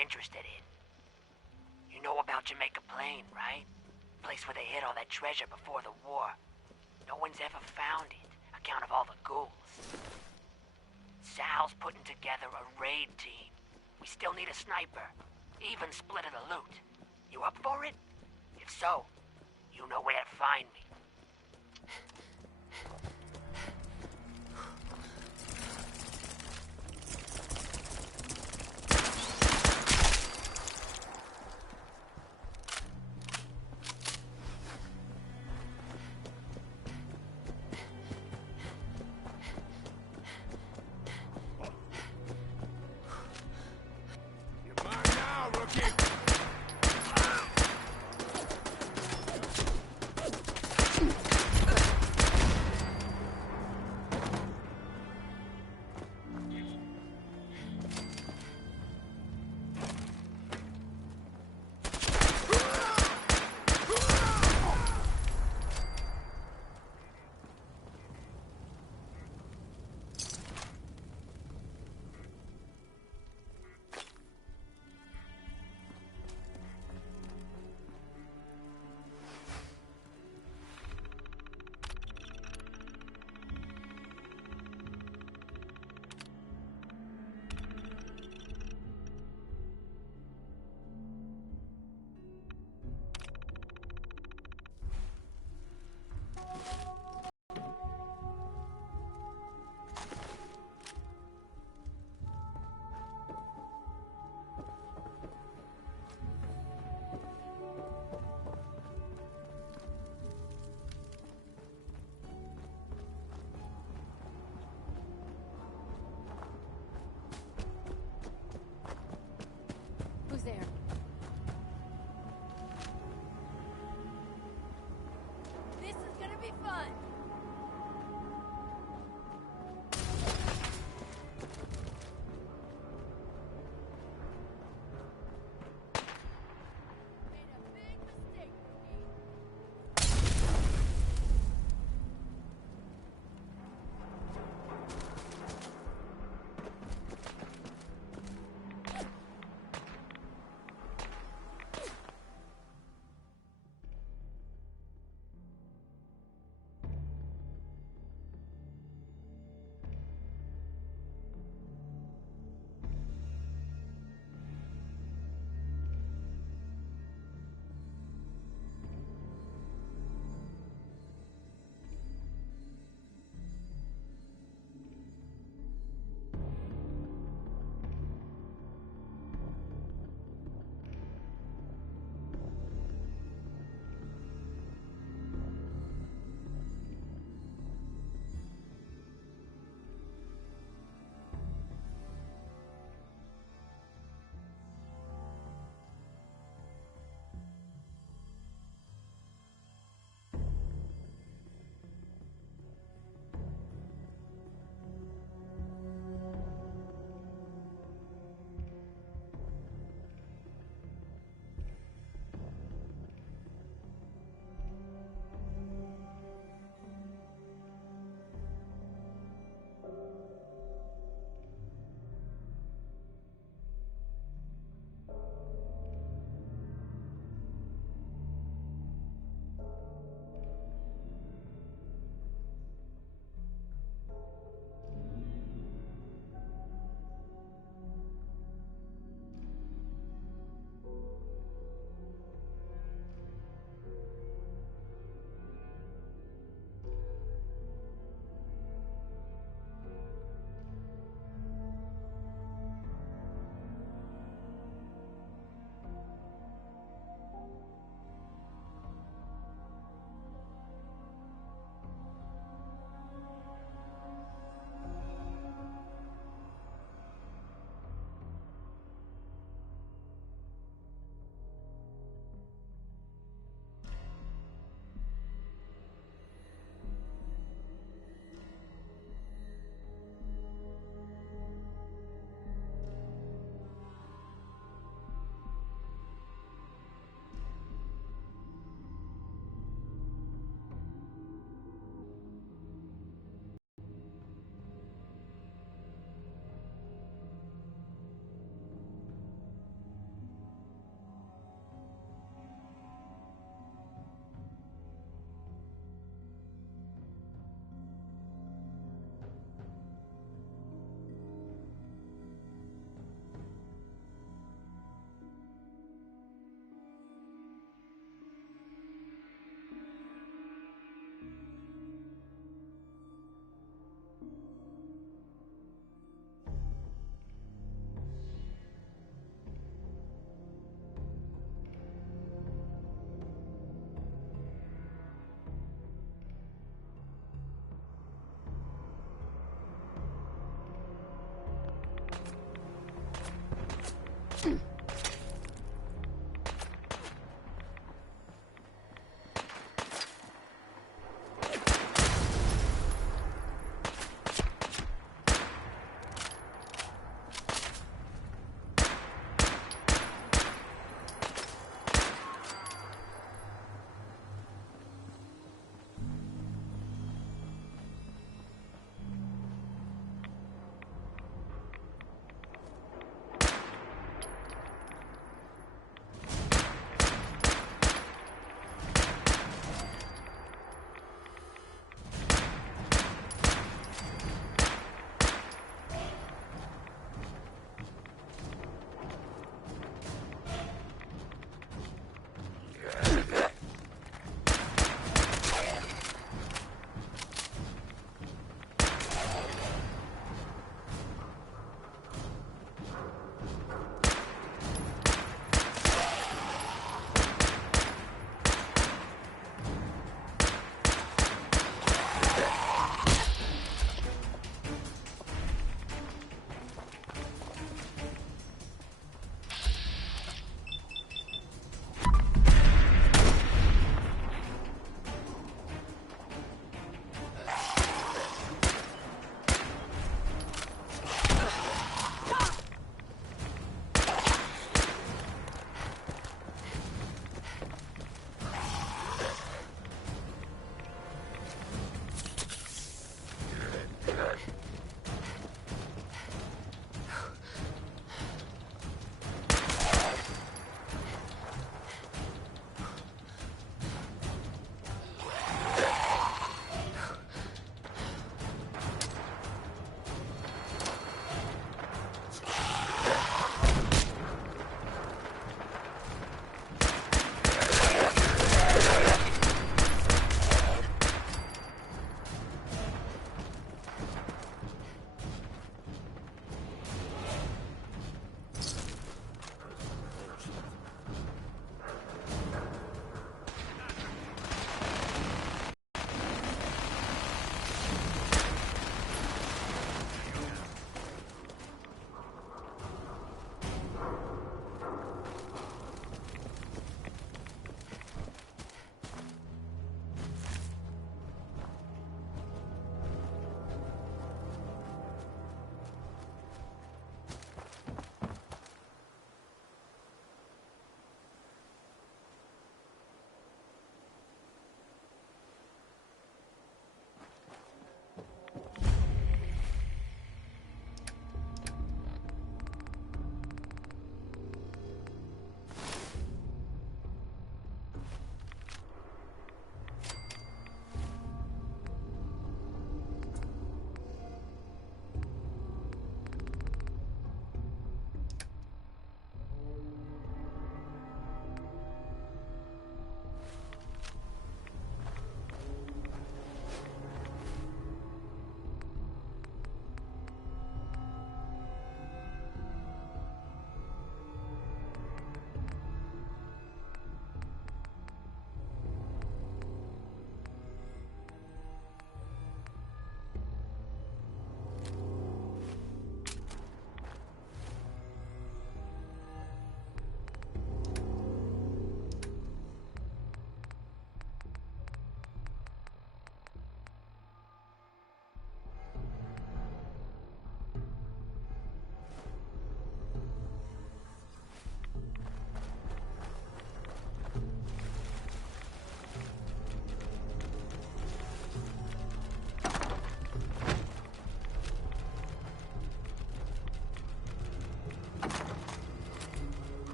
interested in. You know about Jamaica Plain, right? Place where they hid all that treasure before the war. No one's ever found it, account of all the ghouls. Sal's putting together a raid team. We still need a sniper, even split of the loot. You up for it? If so, you know where to find me.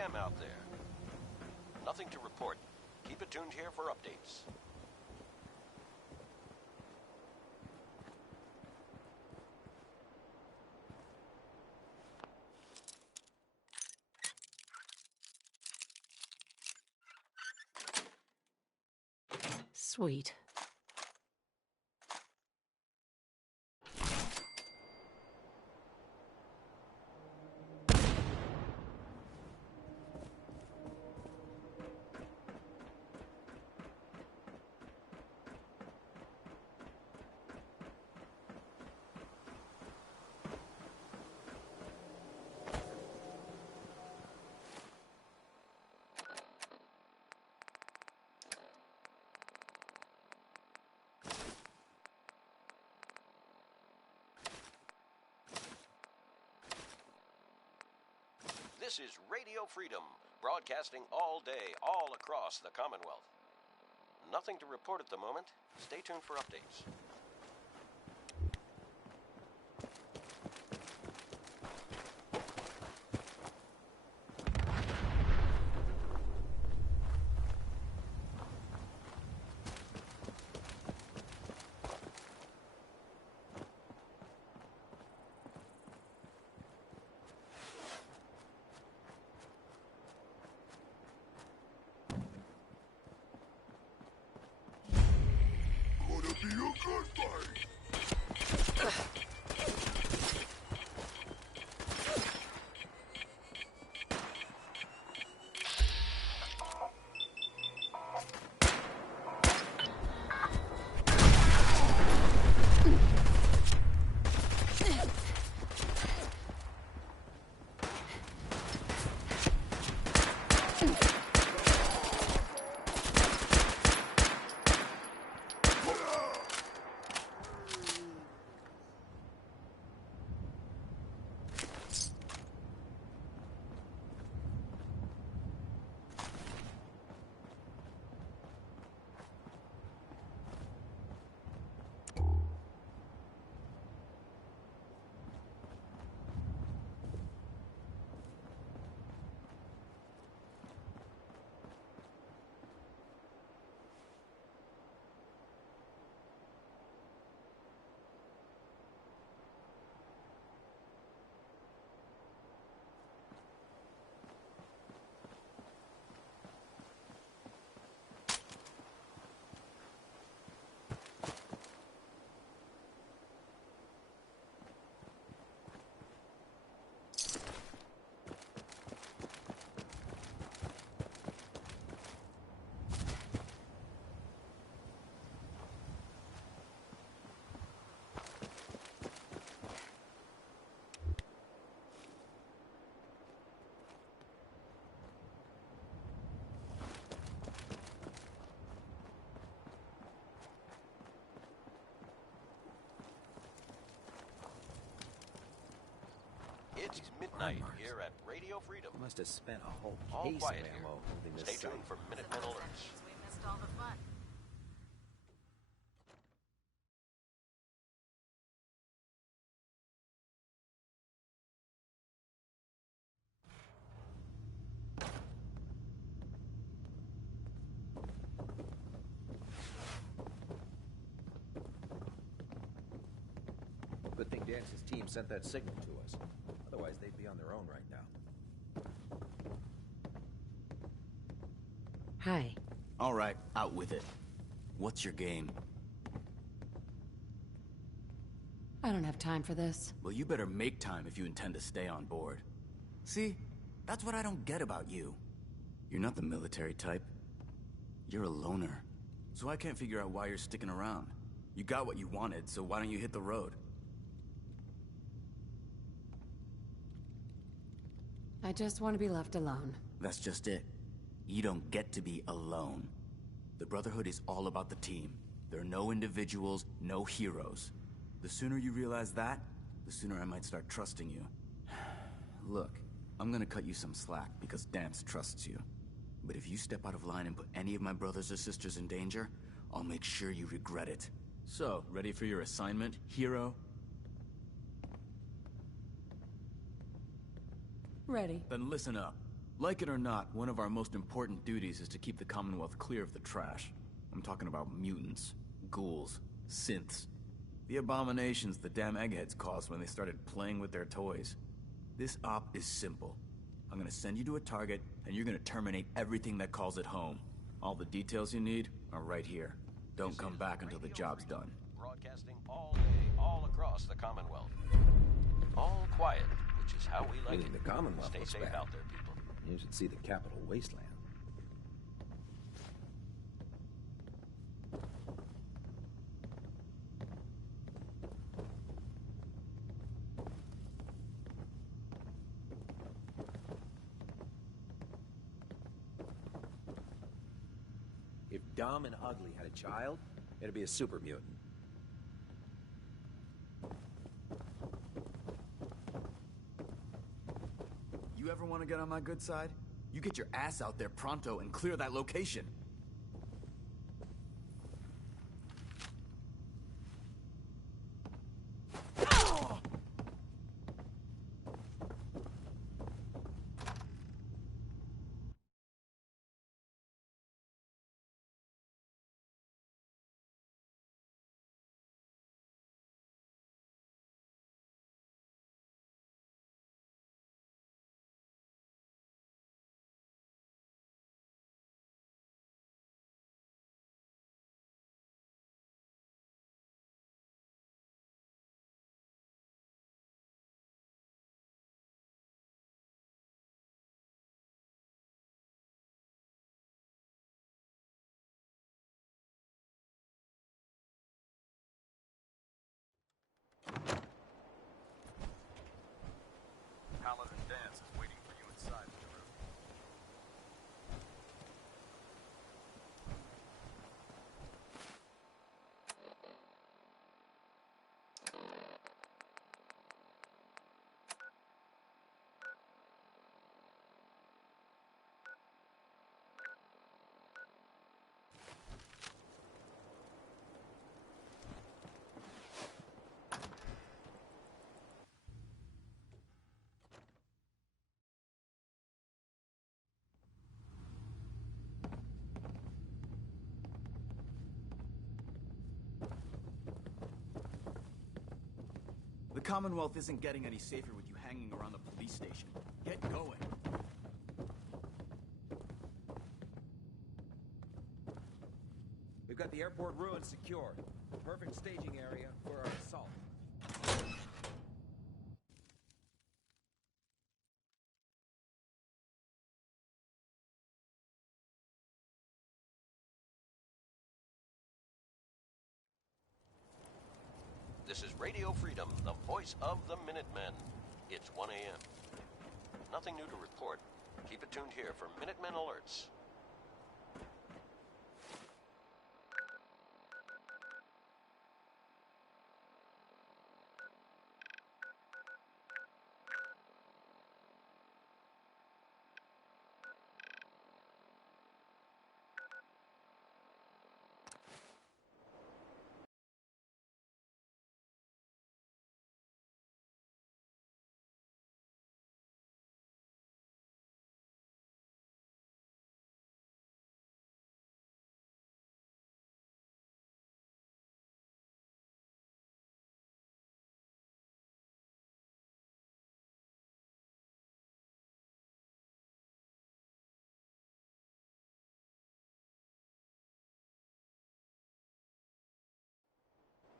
PM out there. Nothing to report. Keep it tuned here for updates. Sweet. This is Radio Freedom, broadcasting all day, all across the Commonwealth. Nothing to report at the moment. Stay tuned for updates. It's midnight here at Radio Freedom. Must have spent a whole All case of quiet ammo here. holding this Stay tuned site. for Minutemen alerts. We missed all the fun. Good thing Dance's team sent that signal to us. Otherwise, they'd be on their own right now. Hi. All right, out with it. What's your game? I don't have time for this. Well, you better make time if you intend to stay on board. See, that's what I don't get about you. You're not the military type. You're a loner. So I can't figure out why you're sticking around. You got what you wanted, so why don't you hit the road? I just want to be left alone. That's just it. You don't get to be alone. The Brotherhood is all about the team. There are no individuals, no heroes. The sooner you realize that, the sooner I might start trusting you. Look, I'm gonna cut you some slack because Dance trusts you. But if you step out of line and put any of my brothers or sisters in danger, I'll make sure you regret it. So, ready for your assignment, hero? Ready. Then listen up. Like it or not, one of our most important duties is to keep the Commonwealth clear of the trash. I'm talking about mutants, ghouls, synths. The abominations the damn eggheads caused when they started playing with their toys. This op is simple. I'm gonna send you to a target, and you're gonna terminate everything that calls it home. All the details you need are right here. Don't come back until the job's done. Broadcasting all day, all across the Commonwealth. All quiet, which is how we like Meaning it. the Commonwealth Stay was safe bad. out there, people. You should see the capital wasteland. If Dumb and Ugly had a child, it'd be a super mutant. You ever want to get on my good side? You get your ass out there pronto and clear that location. Paladin Dance is waiting for you inside the room. The Commonwealth isn't getting any safer with you hanging around the police station. Get going. We've got the airport ruins secured. Perfect staging area for our assault. This is Radio Freedom, the voice of the Minutemen. It's 1 a.m. Nothing new to report. Keep it tuned here for Minutemen alerts.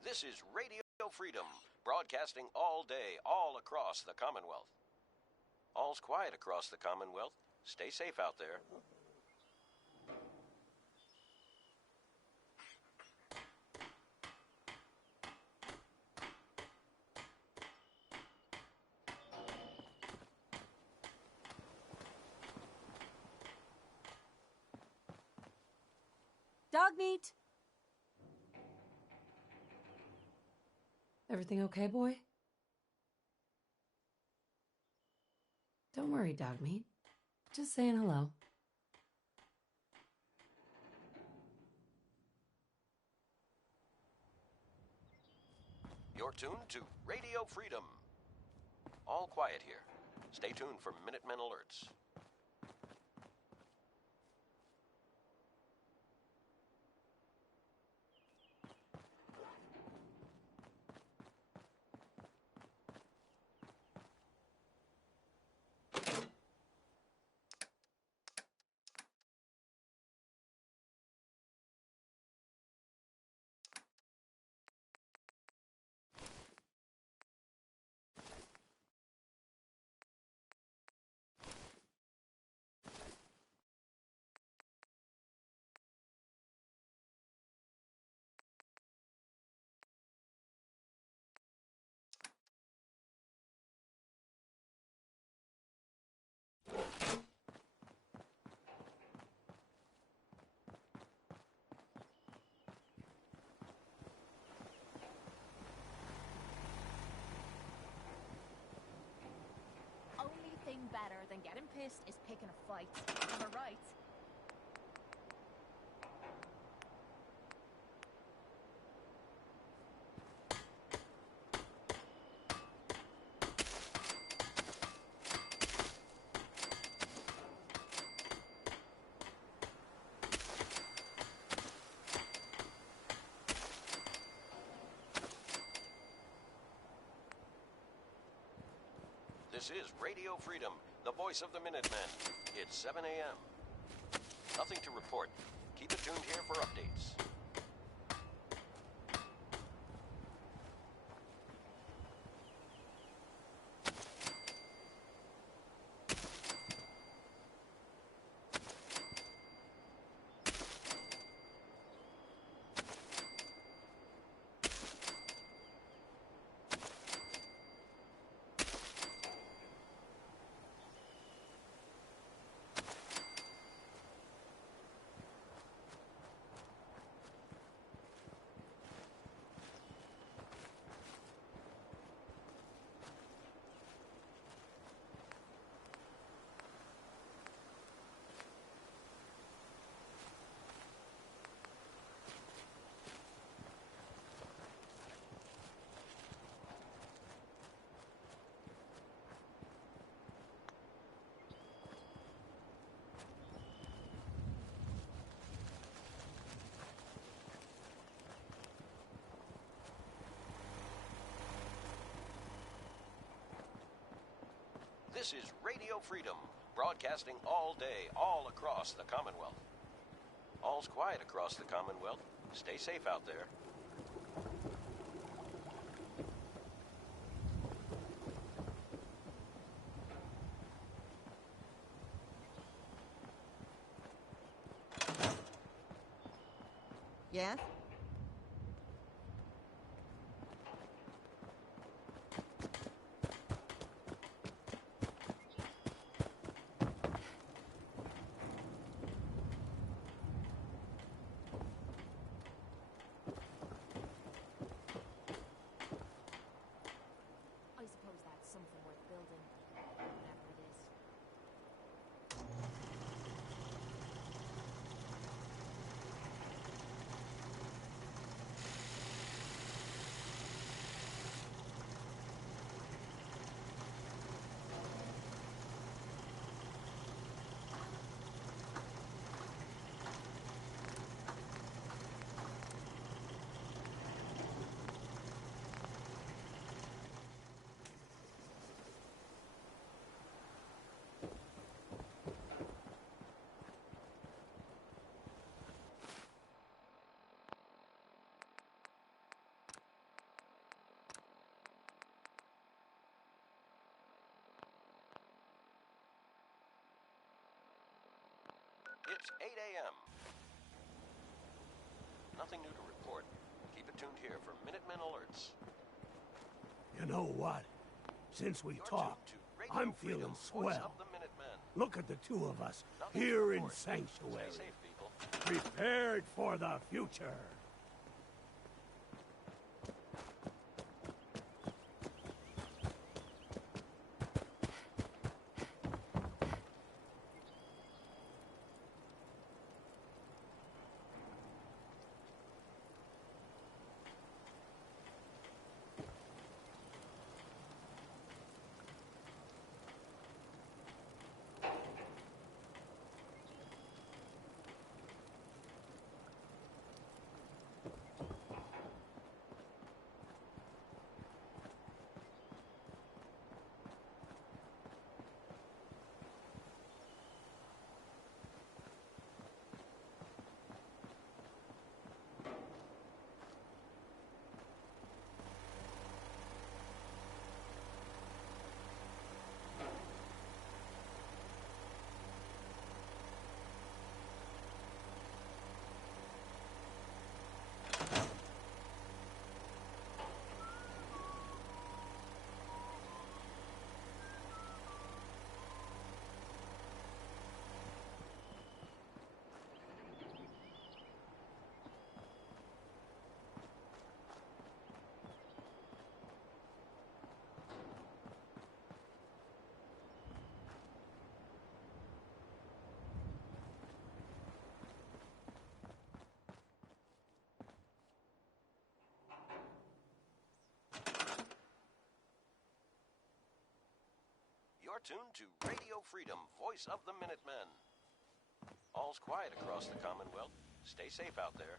This is Radio Freedom, broadcasting all day, all across the Commonwealth. All's quiet across the Commonwealth. Stay safe out there. Dog meat! Everything okay, boy? Don't worry, dog meat. Just saying hello. You're tuned to Radio Freedom. All quiet here. Stay tuned for Minutemen alerts. Only thing better than getting pissed is picking a fight. Am I right? This is Radio Freedom, the voice of the Minutemen. It's 7 a.m. Nothing to report. Keep it tuned here for updates. This is Radio Freedom, broadcasting all day, all across the Commonwealth. All's quiet across the Commonwealth. Stay safe out there. Yes? I suppose that's something worth building. Whatever it is. It's 8 a.m. Nothing new to report. Keep it tuned here for Minutemen alerts. You know what? Since we You're talked, tuned to Radio I'm Freedom, feeling Voice swell. of the Minutemen. Look at the two of us Nothing to here in report. Sanctuary, Stay safe, people. prepared for the future. You're tuned to Radio Freedom, Voice of the Minutemen. All's quiet across the Commonwealth. Stay safe out there.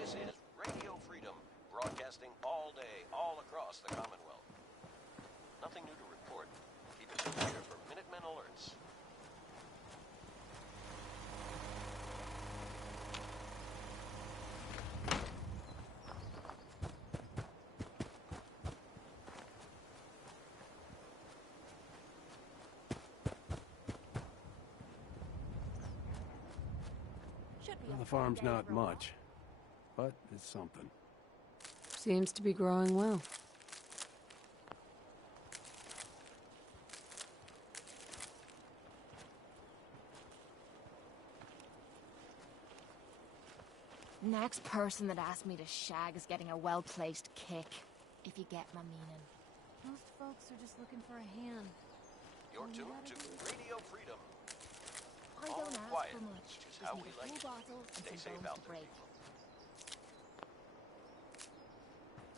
This is Radio Freedom, broadcasting all day, all across the Commonwealth. Nothing new to report. Keep it tuned here for Minutemen alerts. Should be Well, a the fun farm's day not for a walk. much, but it's something. Seems to be growing well. next person that asks me to shag is getting a well-placed kick, if you get my meaning. Most folks are just looking for a hand. You're tuned to Radio Freedom. I All don't ask quiet, for much. which is Just how need we a like few it. bottles and Stay some safe bones out to there, break. people.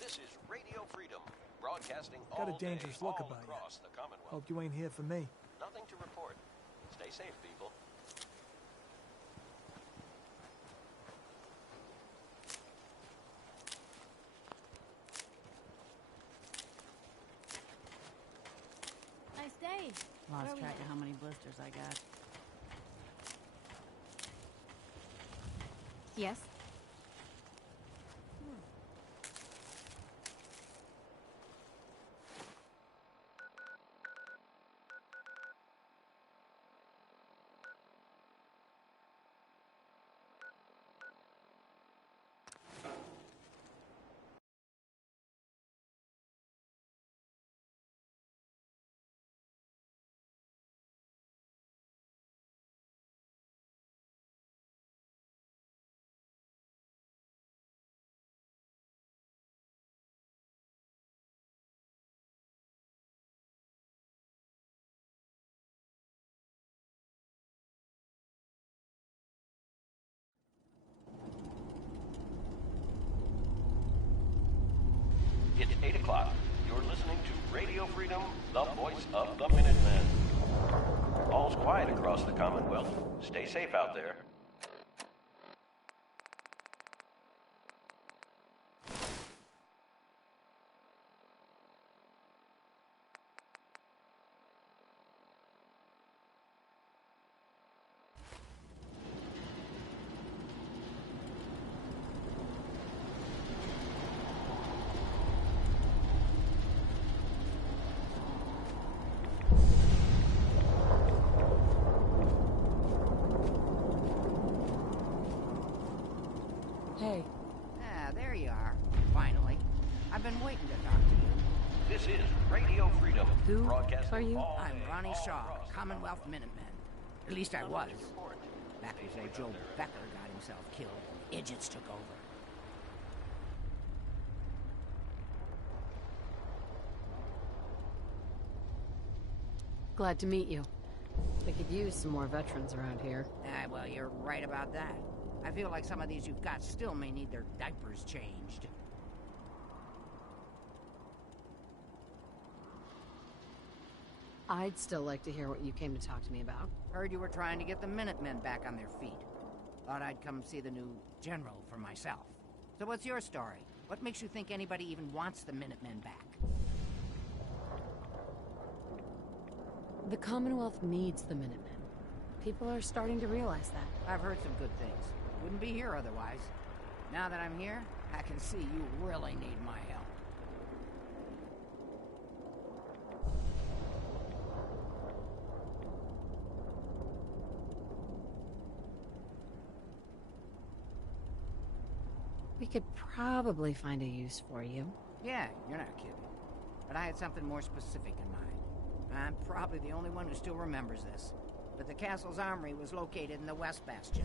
This is Radio Freedom, broadcasting Got all a dangerous day, look all about you. across the Commonwealth. Hope you ain't here for me. Nothing to report. Stay safe, people. Nice day. Lost track of how many blisters I got. Yes? It's 8 o'clock. You're listening to Radio Freedom, the voice of the Minutemen. All's quiet across the Commonwealth. Stay safe out there. Hey, Ah, there you are. Finally. I've been waiting to talk to you. This is Radio Freedom, Who broadcasting are you? all I'm day, Ronnie all Shaw, across the Commonwealth Minutemen. At least I was. Nothing to report. Back before Joe Becker got himself killed, idiots took over. Glad to meet you. We could use some more veterans around here. Ah, well, you're right about that. I feel like some of these you've got still may need their diapers changed. I'd still like to hear what you came to talk to me about. Heard you were trying to get the Minutemen back on their feet. Thought I'd come see the new general for myself. So what's your story? What makes you think anybody even wants the Minutemen back? The Commonwealth needs the Minutemen. People are starting to realize that. I've heard some good things. Wouldn't be here otherwise. Now that I'm here, I can see you really need my help. We could probably find a use for you. Yeah, you're not kidding. But I had something more specific in mind. I'm probably the only one who still remembers this. But the castle's armory was located in the West Bastion.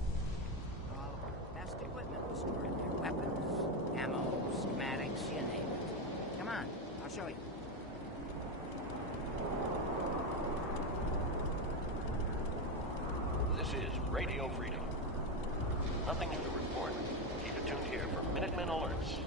All of our best equipment was stored in there. Weapons, ammo, schematics, you name it. Come on, I'll show you. This is Radio Freedom. Nothing new to report. Keep it tuned here for Minutemen alerts.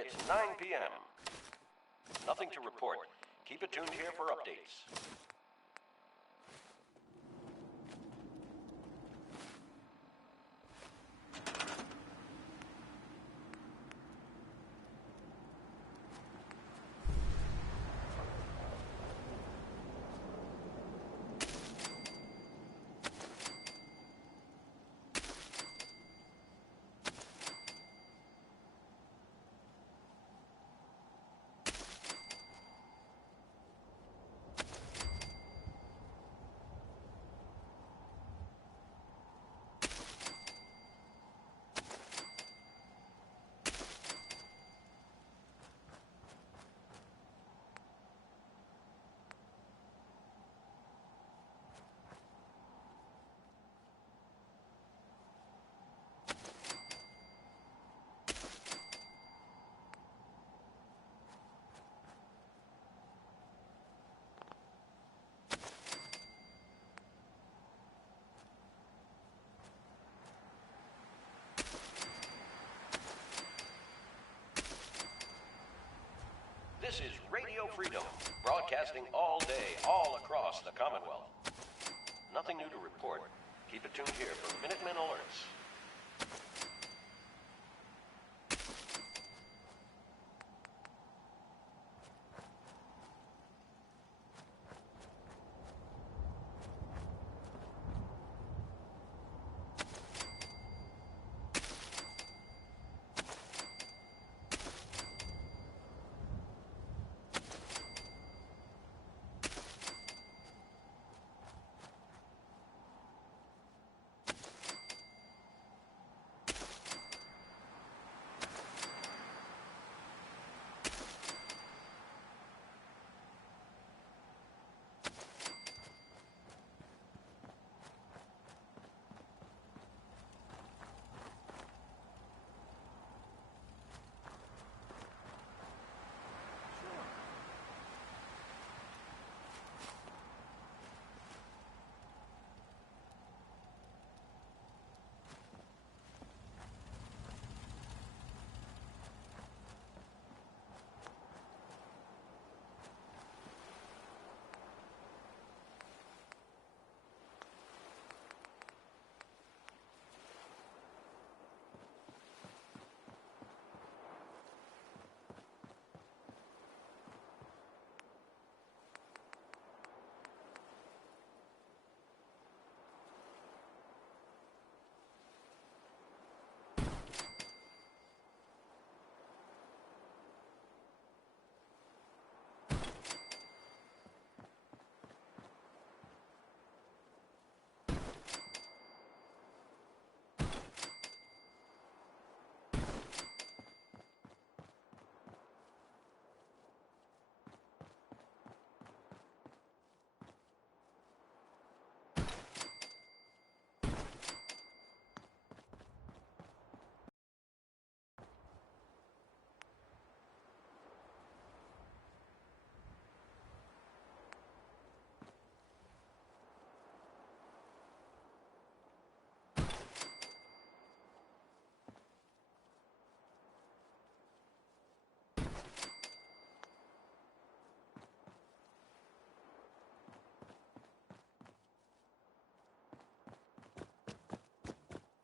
It's 9 p.m. Nothing to report. Keep it tuned here for updates. This is Radio Freedom, broadcasting all day, all across the Commonwealth. Nothing new to report. Keep it tuned here for Minutemen alerts.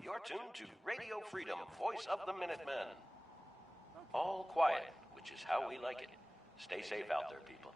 You're tuned to Radio Freedom, voice of the Minutemen. All quiet, which is how we like it. Stay safe out there, people.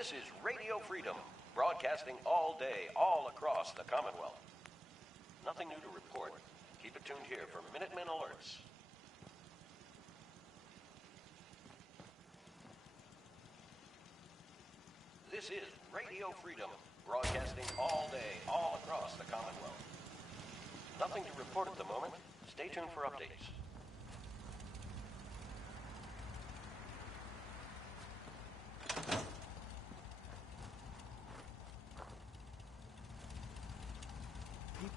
This is Radio Freedom, broadcasting all day, all across the Commonwealth. Nothing new to report. Keep it tuned here for Minutemen alerts. This is Radio Freedom, broadcasting all day, all across the Commonwealth. Nothing to report at the moment. Stay tuned for updates.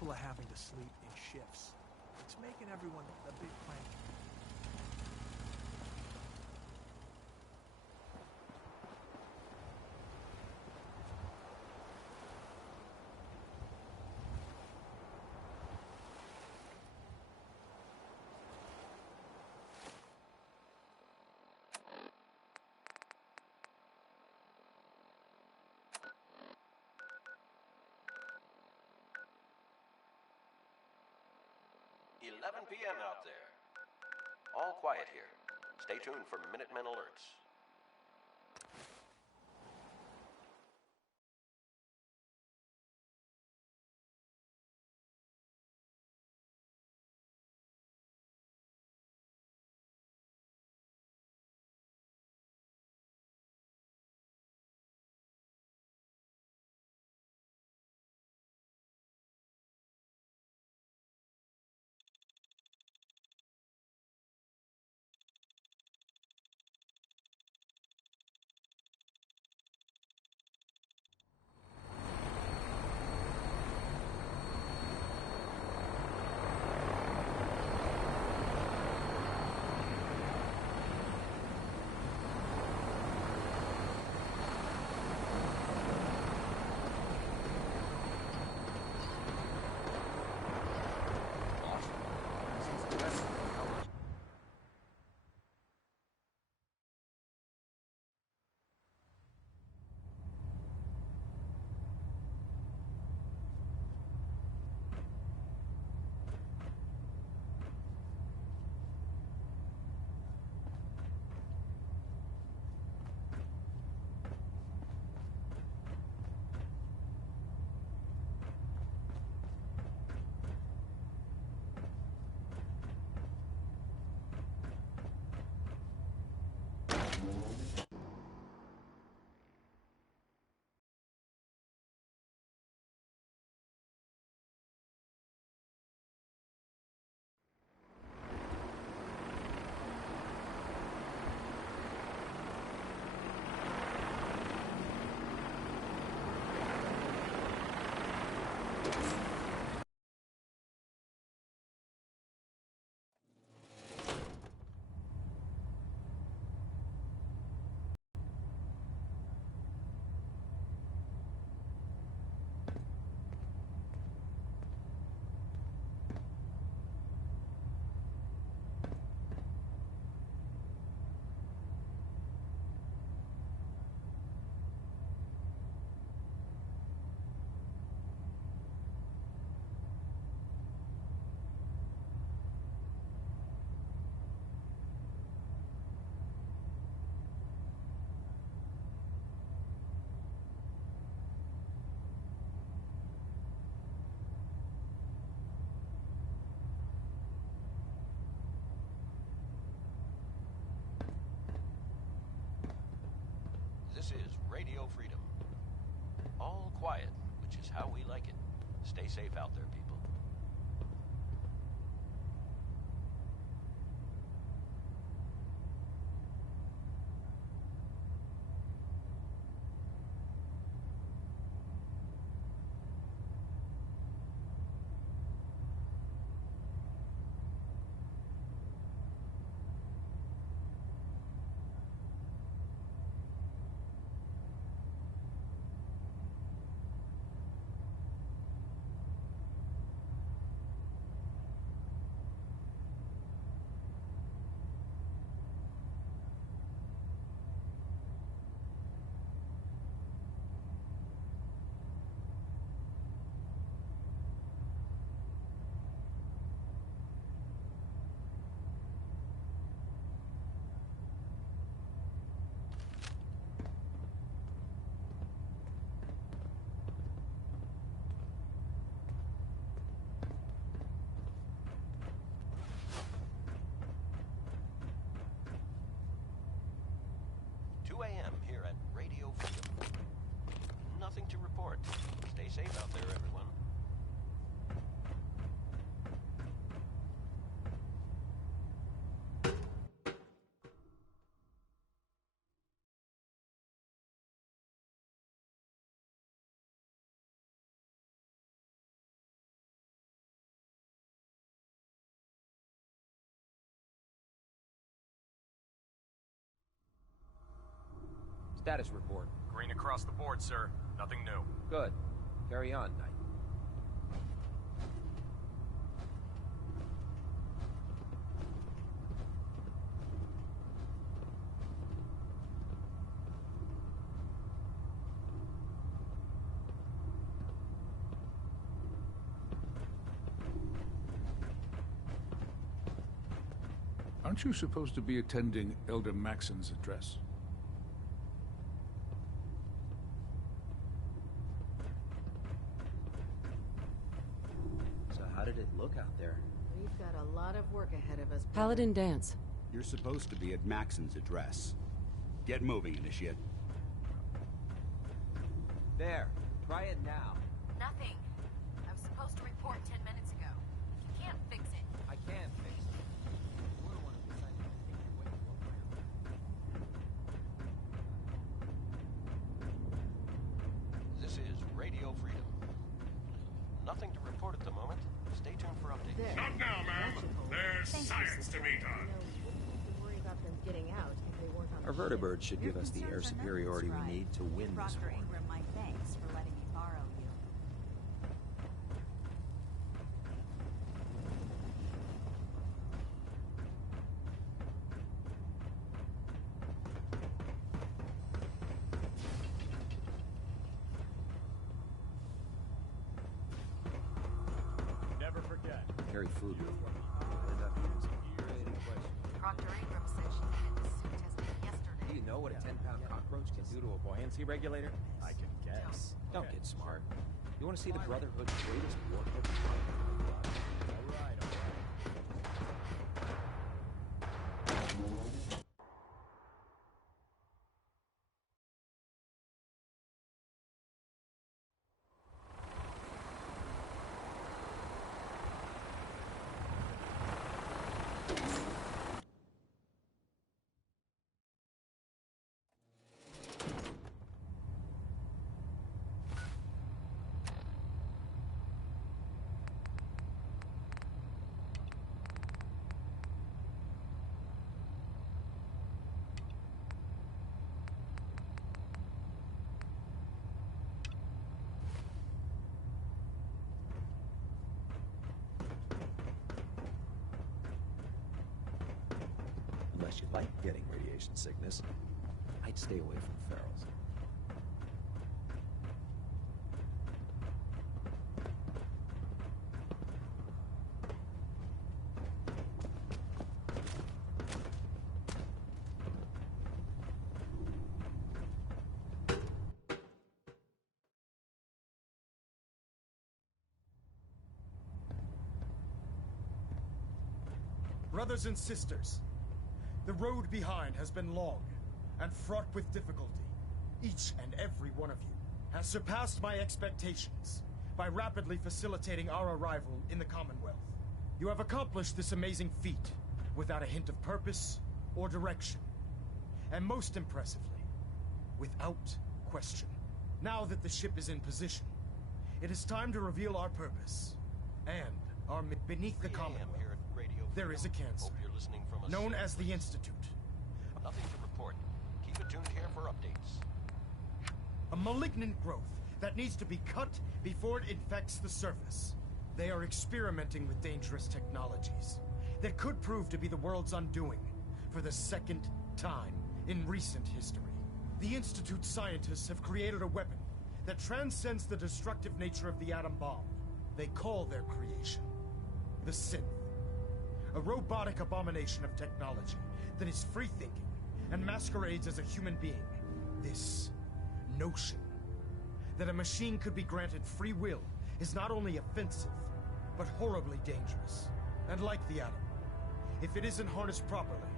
People are having to sleep in shifts. It's making everyone a bit cranky. $11 p.m. out there. All quiet here. Stay tuned for Minutemen alerts. This is Radio Freedom. All quiet, which is how we like it. Stay safe out there, people. 2 a.m. here at Radio Freedom. Nothing to report. Stay safe out there, everyone. Status report. Green across the board, sir. Nothing new. Good. Carry on, Knight. Aren't you supposed to be attending Elder Maxon's address? So how did it look out there? We've got a lot of work ahead of us. Paladin Dance. You're supposed to be at Maxon's address. Get moving, Initiate. There. Try it now. Nothing. I was supposed to report 10 minutes ago. You can't fix it. I can fix it. We're the one who decided to take you away from This is Radio Freedom. Nothing to report at the moment. Stay tuned for updates. There. Not now, ma'am. There's science to be done. You wouldn't have to worry about them getting out if they weren't on Our the vertibird ship. should give us the air superiority we need to win this war. Ingram, my thanks for letting me borrow you. Never forget. Carry food with you. End up using Proctor Ingram said she needed the suit tested yesterday. Do you know what a 10-pound cockroach can do to a buoyancy regulator? I can guess. Don't Okay. get smart. You want to see the Brotherhood's greatest warhead? All right, all right. Unless you like getting radiation sickness, I'd stay away from ferals. Brothers and sisters, the road behind has been long and fraught with difficulty. Each and every one of you has surpassed my expectations by rapidly facilitating our arrival in the Commonwealth. You have accomplished this amazing feat without a hint of purpose or direction. And most impressively, without question. Now that the ship is in position, it is time to reveal our purpose and our beneath the Commonwealth. There is a cancer, known as the Institute. Nothing to report. Keep it tuned here for updates. A malignant growth that needs to be cut before it infects the surface. They are experimenting with dangerous technologies that could prove to be the world's undoing for the second time in recent history. The Institute scientists have created a weapon that transcends the destructive nature of the atom bomb. They call their creation the Synth. A robotic abomination of technology that is free-thinking and masquerades as a human being. This notion that a machine could be granted free will is not only offensive, but horribly dangerous. And like the atom, if it isn't harnessed properly,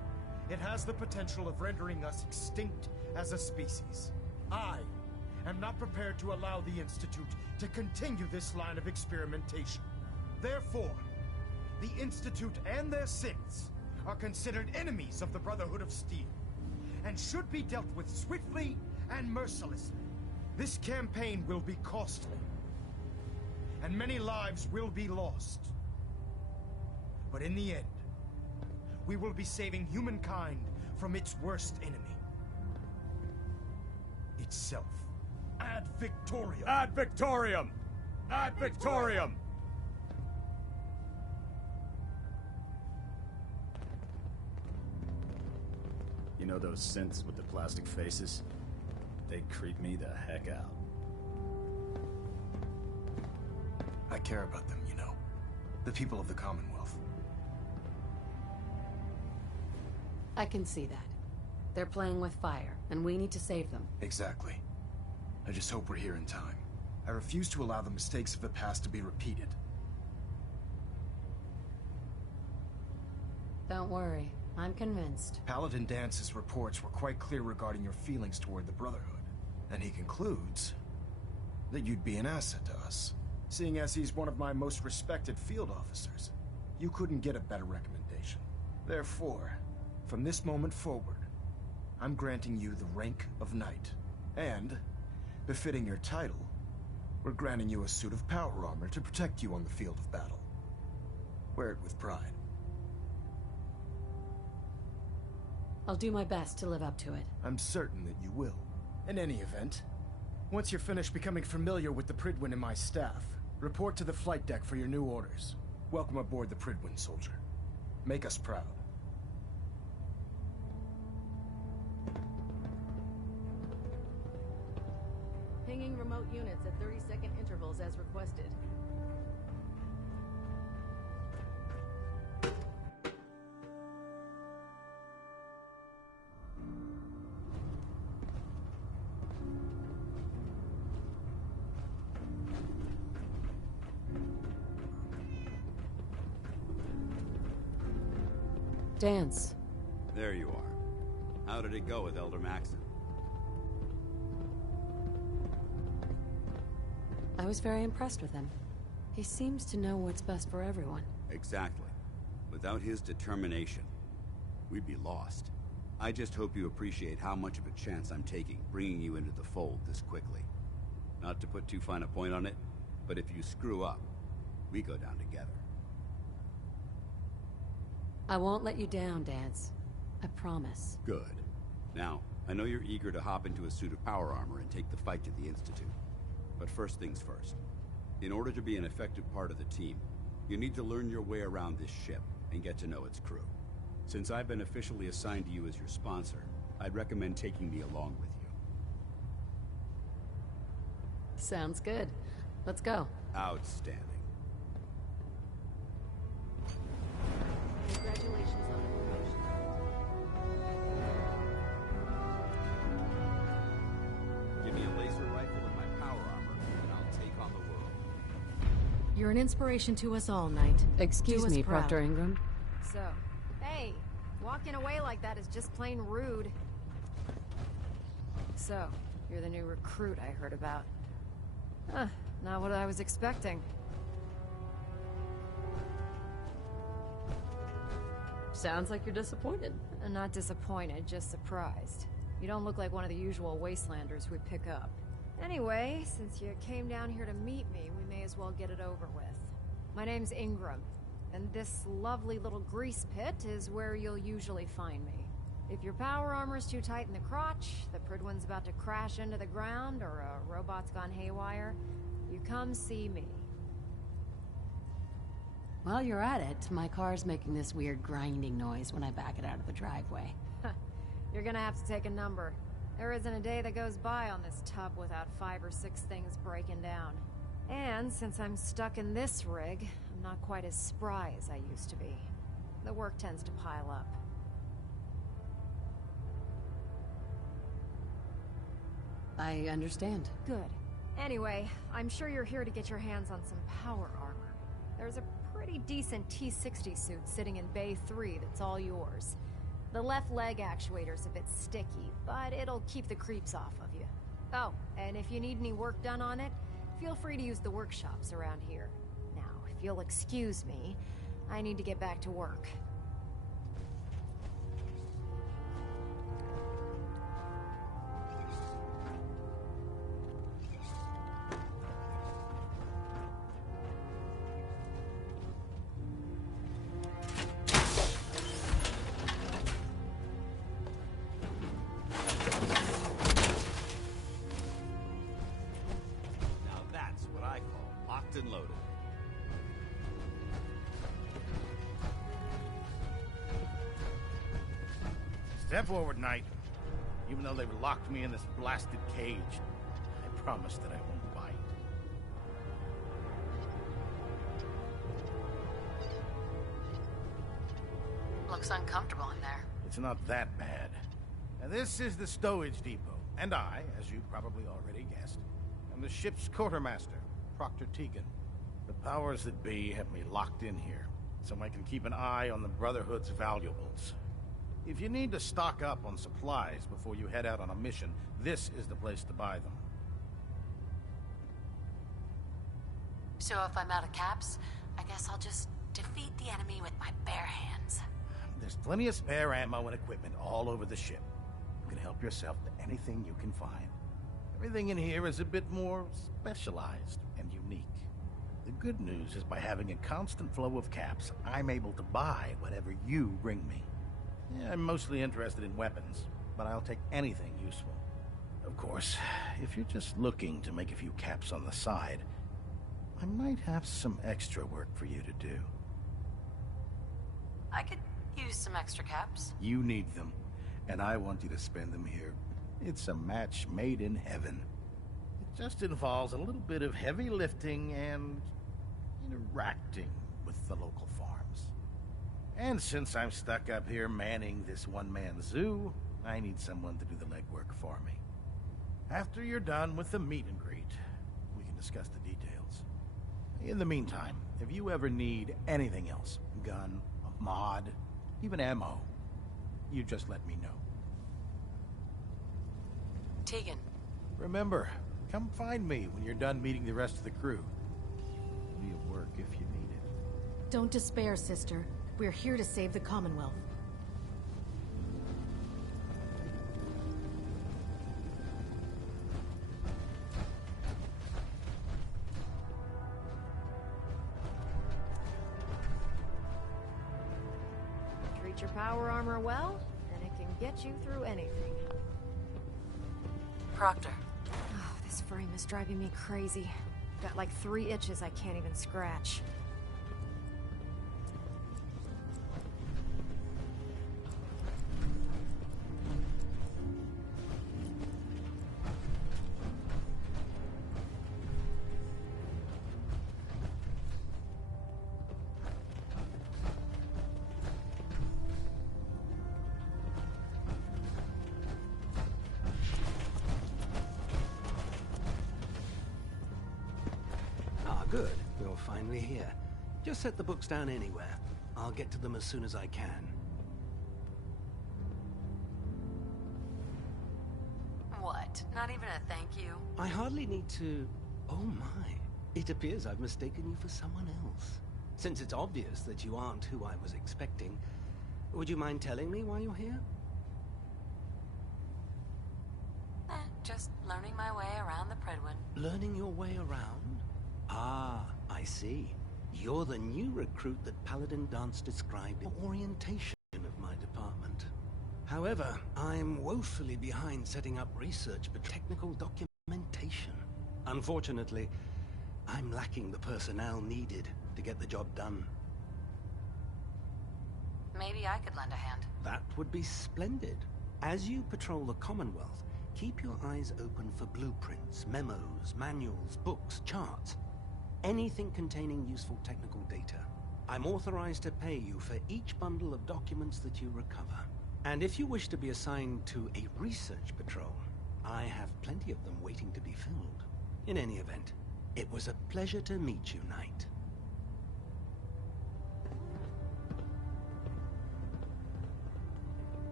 it has the potential of rendering us extinct as a species. I am not prepared to allow the Institute to continue this line of experimentation. Therefore, the Institute and their synths are considered enemies of the Brotherhood of Steel, and should be dealt with swiftly and mercilessly. This campaign will be costly, and many lives will be lost. But in the end, we will be saving humankind from its worst enemy. Itself. Ad Victoriam! Ad Victoriam! Ad Victoriam! You know those synths with the plastic faces? They creep me the heck out. I care about them, you know. The people of the Commonwealth. I can see that. They're playing with fire, and we need to save them. Exactly. I just hope we're here in time. I refuse to allow the mistakes of the past to be repeated. Don't worry. I'm convinced. Paladin Dance's reports were quite clear regarding your feelings toward the Brotherhood. And he concludes that you'd be an asset to us. Seeing as he's one of my most respected field officers, you couldn't get a better recommendation. Therefore, from this moment forward, I'm granting you the rank of Knight. And, befitting your title, we're granting you a suit of power armor to protect you on the field of battle. Wear it with pride. I'll do my best to live up to it. I'm certain that you will. In any event, once you're finished becoming familiar with the Pridwin and my staff, report to the flight deck for your new orders. Welcome aboard the Pridwin, soldier. Make us proud. Pinging remote units at 30-second intervals as requested. Dance. There you are. How did it go with Elder Maxon? I was very impressed with him. He seems to know what's best for everyone. Exactly. Without his determination, we'd be lost. I just hope you appreciate how much of a chance I'm taking bringing you into the fold this quickly. Not to put too fine a point on it, but if you screw up, we go down together. I won't let you down, Dance. I promise. Good. Now, I know you're eager to hop into a suit of power armor and take the fight to the Institute. But first things first. In order to be an effective part of the team, you need to learn your way around this ship and get to know its crew. Since I've been officially assigned to you as your sponsor, I'd recommend taking me along with you. Sounds good. Let's go. Outstanding. Congratulations on the promotion. Give me a laser rifle and my power armor, and I'll take on the world. You're an inspiration to us all, Knight. Excuse me, Proctor Ingram. So, hey, walking away like that is just plain rude. So, you're the new recruit I heard about. Huh, not what I was expecting. Sounds like you're disappointed. Not disappointed, just surprised. You don't look like one of the usual wastelanders we pick up. Anyway, since you came down here to meet me, we may as well get it over with. My name's Ingram, and this lovely little grease pit is where you'll usually find me. If your power armor's too tight in the crotch, the Pridwin's about to crash into the ground, or a robot's gone haywire, you come see me. While you're at it, my car's making this weird grinding noise when I back it out of the driveway. You're gonna have to take a number. There isn't a day that goes by on this tub without 5 or 6 things breaking down. And since I'm stuck in this rig, I'm not quite as spry as I used to be. The work tends to pile up. I understand. Good. Anyway, I'm sure you're here to get your hands on some power armor. There's a pretty decent T-60 suit sitting in Bay 3 that's all yours. The left leg actuator's a bit sticky, but it'll keep the creeps off of you. Oh, and if you need any work done on it, feel free to use the workshops around here. Now, if you'll excuse me, I need to get back to work. And loaded. Step forward, Knight. Even though they've locked me in this blasted cage, I promise that I won't bite. Looks uncomfortable in there. It's not that bad. Now, this is the stowage depot, and I, as you probably already guessed, am the ship's quartermaster, Proctor Tegan. The powers that be have me locked in here, so I can keep an eye on the Brotherhood's valuables. If you need to stock up on supplies before you head out on a mission, this is the place to buy them. So if I'm out of caps, I guess I'll just defeat the enemy with my bare hands. There's plenty of spare ammo and equipment all over the ship. You can help yourself to anything you can find. Everything in here is a bit more specialized and unique. The good news is by having a constant flow of caps, I'm able to buy whatever you bring me. Yeah, I'm mostly interested in weapons, but I'll take anything useful. Of course, if you're just looking to make a few caps on the side, I might have some extra work for you to do. I could use some extra caps. You need them, and I want you to spend them here. It's a match made in heaven. It just involves a little bit of heavy lifting and interacting with the local farms. And since I'm stuck up here manning this one-man zoo, I need someone to do the legwork for me. After you're done with the meet and greet, we can discuss the details. In the meantime, if you ever need anything else, gun, a mod, even ammo, you just let me know. Tegan. Remember, come find me when you're done meeting the rest of the crew. Plenty of work if you need it. Don't despair, sister. We're here to save the Commonwealth. Treat your power armor well, and it can get you through anything. Proctor. Oh, this frame is driving me crazy. Got like 3 itches I can't even scratch. Good. You're finally here. Just set the books down anywhere. I'll get to them as soon as I can. What? Not even a thank you? I hardly need to... Oh my. It appears I've mistaken you for someone else. Since it's obvious that you aren't who I was expecting, would you mind telling me why you're here? Just learning my way around the Predwin. Learning your way around? Ah, I see. You're the new recruit that Paladin Dance described in orientation of my department. However, I'm woefully behind setting up research for technical documentation. Unfortunately, I'm lacking the personnel needed to get the job done. Maybe I could lend a hand. That would be splendid. As you patrol the Commonwealth, keep your eyes open for blueprints, memos, manuals, books, charts. Anything containing useful technical data. I'm authorized to pay you for each bundle of documents that you recover. And if you wish to be assigned to a research patrol, I have plenty of them waiting to be filled. In any event, it was a pleasure to meet you, Knight.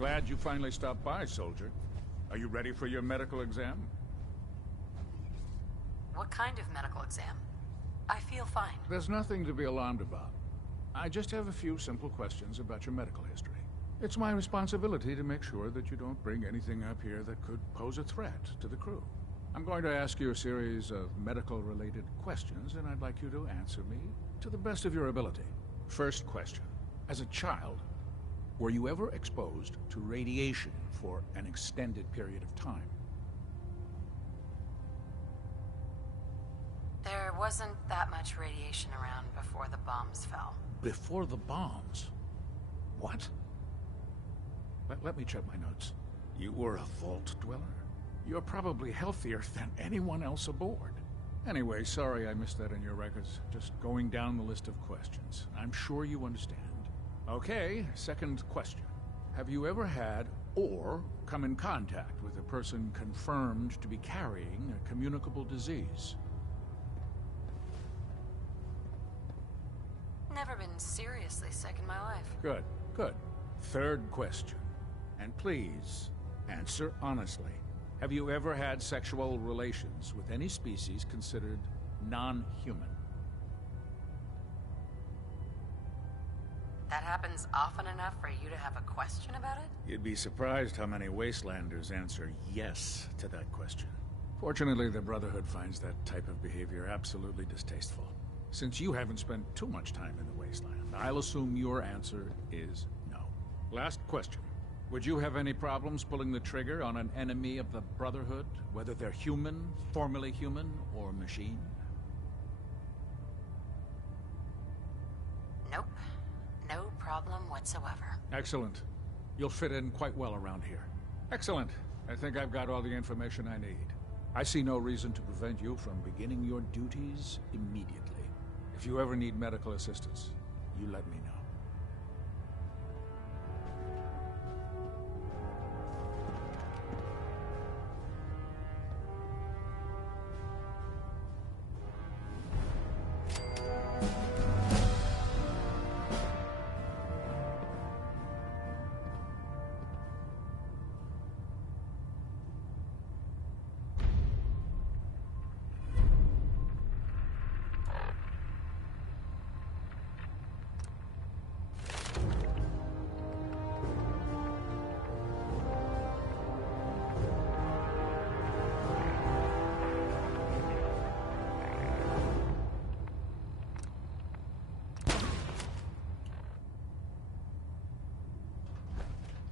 Glad you finally stopped by, soldier. Are you ready for your medical exam? What kind of medical exam? I feel fine. There's nothing to be alarmed about. I just have a few simple questions about your medical history. It's my responsibility to make sure that you don't bring anything up here that could pose a threat to the crew. I'm going to ask you a series of medical-related questions, and I'd like you to answer me to the best of your ability. First question. As a child, were you ever exposed to radiation for an extended period of time? There wasn't that much radiation around before the bombs fell. Before the bombs? What? Let me check my notes. You were a vault dweller? You're probably healthier than anyone else aboard. Anyway, sorry I missed that in your records. Just going down the list of questions. I'm sure you understand. Okay, second question. Have you ever had or come in contact with a person confirmed to be carrying a communicable disease? Never been seriously sick in my life. Good, good. Third question. And please, answer honestly. Have you ever had sexual relations with any species considered non-human? That happens often enough for you to have a question about it? You'd be surprised how many Wastelanders answer yes to that question. Fortunately, the Brotherhood finds that type of behavior absolutely distasteful. Since you haven't spent too much time in the Wasteland, I'll assume your answer is no. Last question. Would you have any problems pulling the trigger on an enemy of the Brotherhood, whether they're human, formerly human, or machine? Nope. No problem whatsoever. Excellent. You'll fit in quite well around here. Excellent. I think I've got all the information I need. I see no reason to prevent you from beginning your duties immediately. If you ever need medical assistance, you let me know.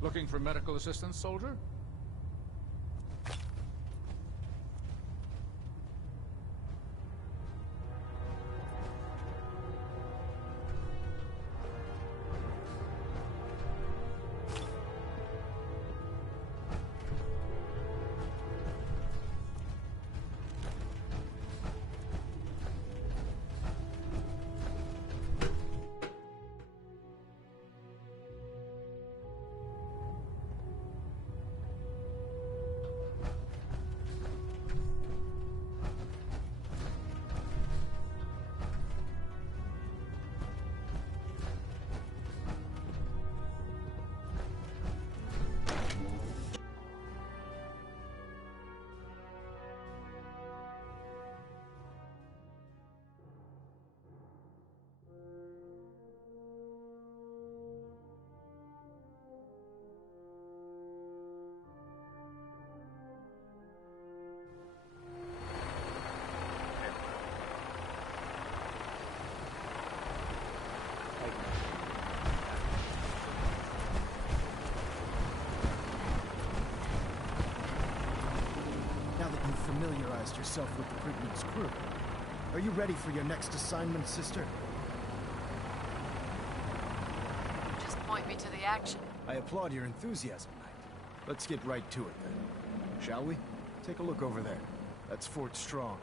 Looking for medical assistance, soldier? Familiarized yourself with the Prigman's crew. Are you ready for your next assignment, sister? Just point me to the action. I applaud your enthusiasm, Knight. Let's get right to it, then. Shall we? Take a look over there. That's Fort Strong.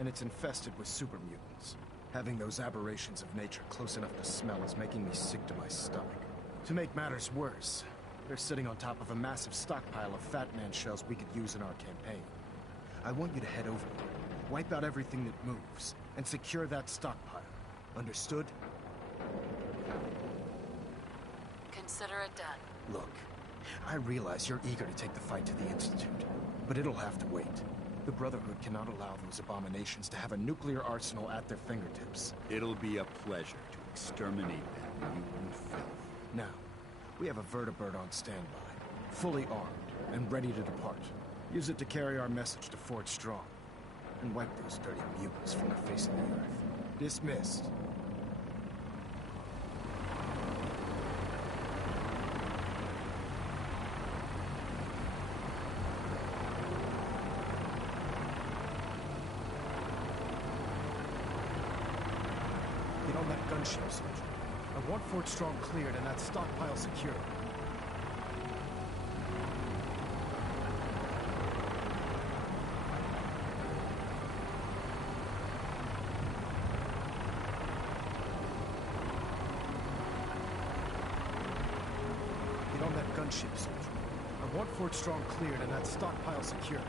And it's infested with super mutants. Having those aberrations of nature close enough to smell is making me sick to my stomach. To make matters worse, they're sitting on top of a massive stockpile of Fat Man shells we could use in our campaign. I want you to head over there, wipe out everything that moves, and secure that stockpile. Understood? Consider it done. Look, I realize you're eager to take the fight to the Institute, but it'll have to wait. The Brotherhood cannot allow those abominations to have a nuclear arsenal at their fingertips. It'll be a pleasure to exterminate them, mutant filth. Now, we have a vertibird on standby, fully armed and ready to depart. Use it to carry our message to Fort Strong, and wipe those dirty mutants from the face of the earth. Dismissed. Get on that gunship, soldier. I want Fort Strong cleared and that stockpile secured. Get on that gunship, soldier. I want Fort Strong cleared and that stockpile secured.